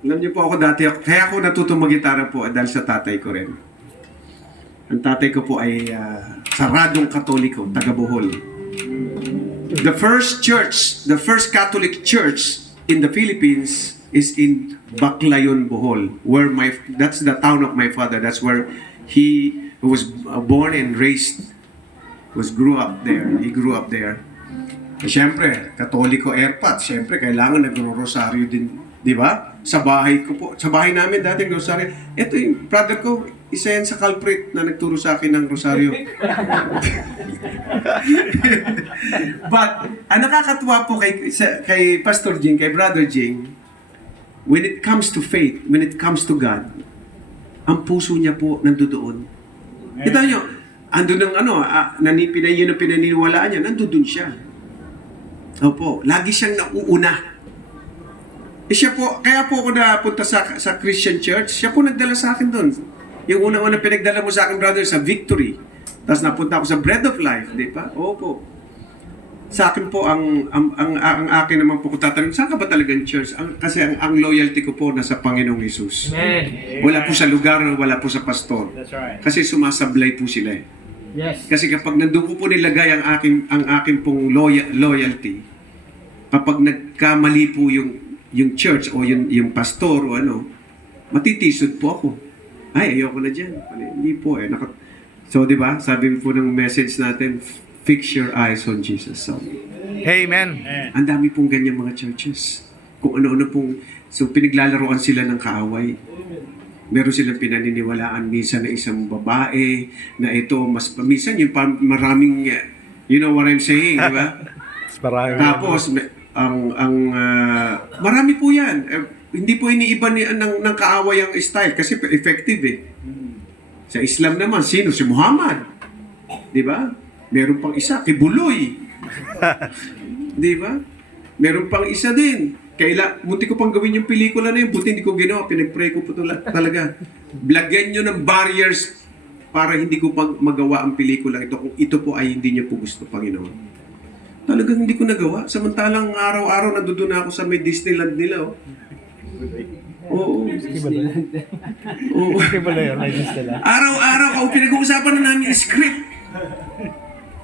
Alam niyo po ako dati, kaya ako natutong mag-gitara po dahil sa tatay ko rin. Ang tatay ko po ay saradong Katoliko, taga Bohol. The first church, the first Catholic church in the Philippines is in Baclayon, Bohol, where that's the town of my father. That's where he was born and raised, grew up there. He grew up there. Siyempre, Katoliko airpat. Siyempre, kailangan nagro-rosaryo din, di ba? Sa bahay ko po, sa bahay namin dati rosaryo. Ito yung brother ko, isa yan sa culprit na nagturo sa akin ng rosaryo. But, ang nakakatuwa po kay Pastor Jing, kay Brother Jing, when it comes to faith, when it comes to God, ang puso niya po nandoon. Kita nyo, andun ang yun ang pinaniniwalaan niya, nandoon siya. Opo, lagi siyang nauuna. Siya po, kaya po ako napunta sa Christian Church, siya po nagdala sa akin doon. Yung unang-una pinagdala mo sa akin, brother, sa Victory. Tapos napunta ako sa Bread of Life, di ba? Opo. Sa akin po, ang akin naman po ko tatanong, saan ka ba talagang church? Kasi ang loyalty ko po nasa Panginoong Hesus. Amen. Wala po sa lugar, wala po sa pastor. That's right. Kasi sumasablay po sila eh. Yes. Kasi kapag nandun po nilagay ang aking pong loyalty, kapag nagkamali po yung church o yung pastor o matitisod po ako. Ay, ayoko na dyan. Hindi po eh. So, di ba? Sabi po ng message natin, fix your eyes on Jesus. So, Amen. ang dami pong ganyan mga churches. Kung ano-ano pong, so pinaglalaroan sila ng kaaway. Meron silang pinaniniwalaan minsan na isang babae, na ito, minsan yung maraming, you know what I'm saying, di ba? Tapos, marami po yan. Hindi po iniiba ng kaaway ang style kasi effective eh. Sa Islam naman, sino? Si Muhammad. Di ba? Meron pang isa, Kibuloy. Di ba? Meron pang isa din. Munti ko pang gawin yung pelikula na yun, buti hindi ko ginawa, pinag-pray ko po talaga. Lagyan nyo ng barriers para hindi ko magawa ang pelikula ito kung ito po ay hindi nyo po gusto, Panginoon. Talagang hindi ko nagawa. Samantalang araw-araw nandoon ako sa may Disneyland nila. Oo. Oo. Araw-araw ako pinag-uusapan na namin yung script.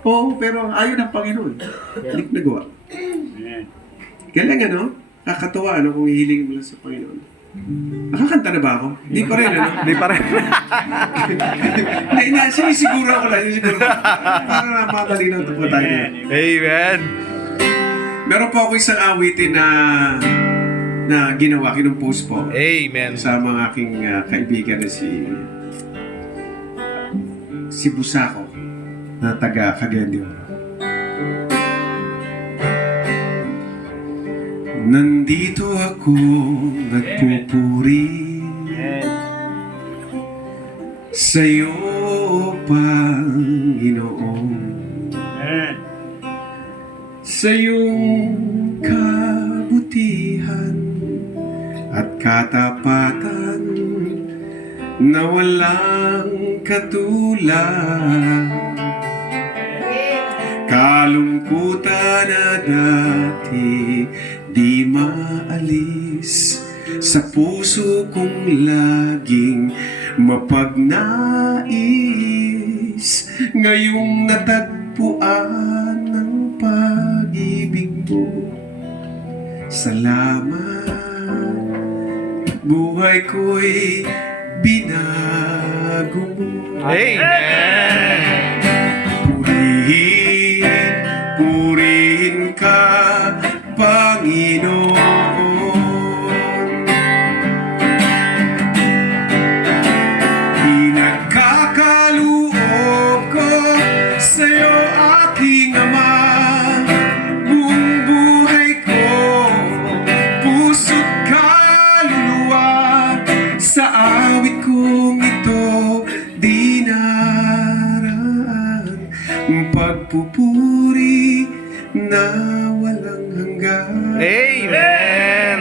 Oo, pero ayaw ng Panginoon. Hindi ko nagawa. Kailan kakatuwa kung hihiling mo lang sa Panginoon. Nakakanta na ba ako? Hindi pa rin, Hindi pa rin. Hindi, sinisiguro ako lang. Para mamalinaw ito po tayo. Amen. Meron po ako isang awitin na ginawa, kinumpose po. Amen. Sa mga aking kaibigan na si Busako na taga Cagayan de Oro. Nandito ako nagpupuri sa'yo, Panginoon, sa iyong kabutihan at katapatan na walang katulad. Kalungkutan na dati di maalis sa puso kong laging mapagnais. Ngayong natagpuan ng pag-ibig mo, salamat. Buhay ko'y binago mo. Amen. Purihin ka, Panginoon. Pinagkakaloob ko sa'yo, aking Ama, buong buhay ko, puso't kaluluwa, sa awit kong ito dinaraan, pagpupuri na walang hanggan. Amen.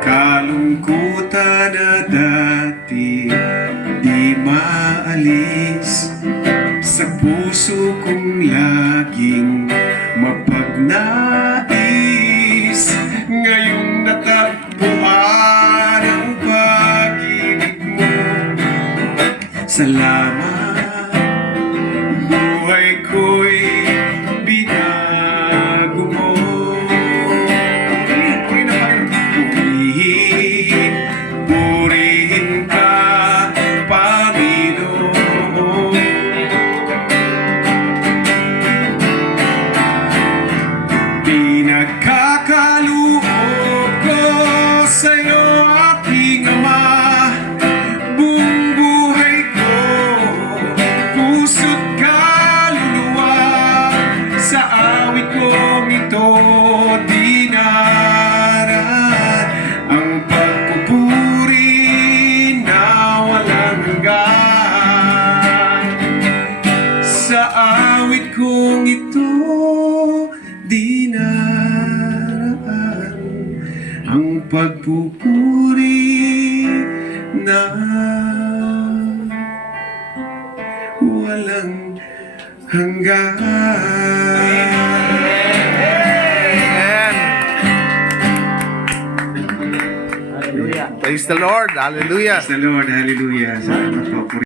Kalungkutan na dati di maalis sa puso kong laging mapagnais. salamat. Buhay ko'y binago mo. Purihin, purihin ka, Panginoon. Pinagkakaloob ko sa'yo, aking Ama, buong buhay ko, puso't kaluluwa, sa awit kong ito dinaran ang pagpupuri na walang hanggan. Sa awit kong ito dinaraan ang pagpupuri na walang hanggan. Praise the Lord. Hallelujah. Praise the Lord, hallelujah. Salamat po.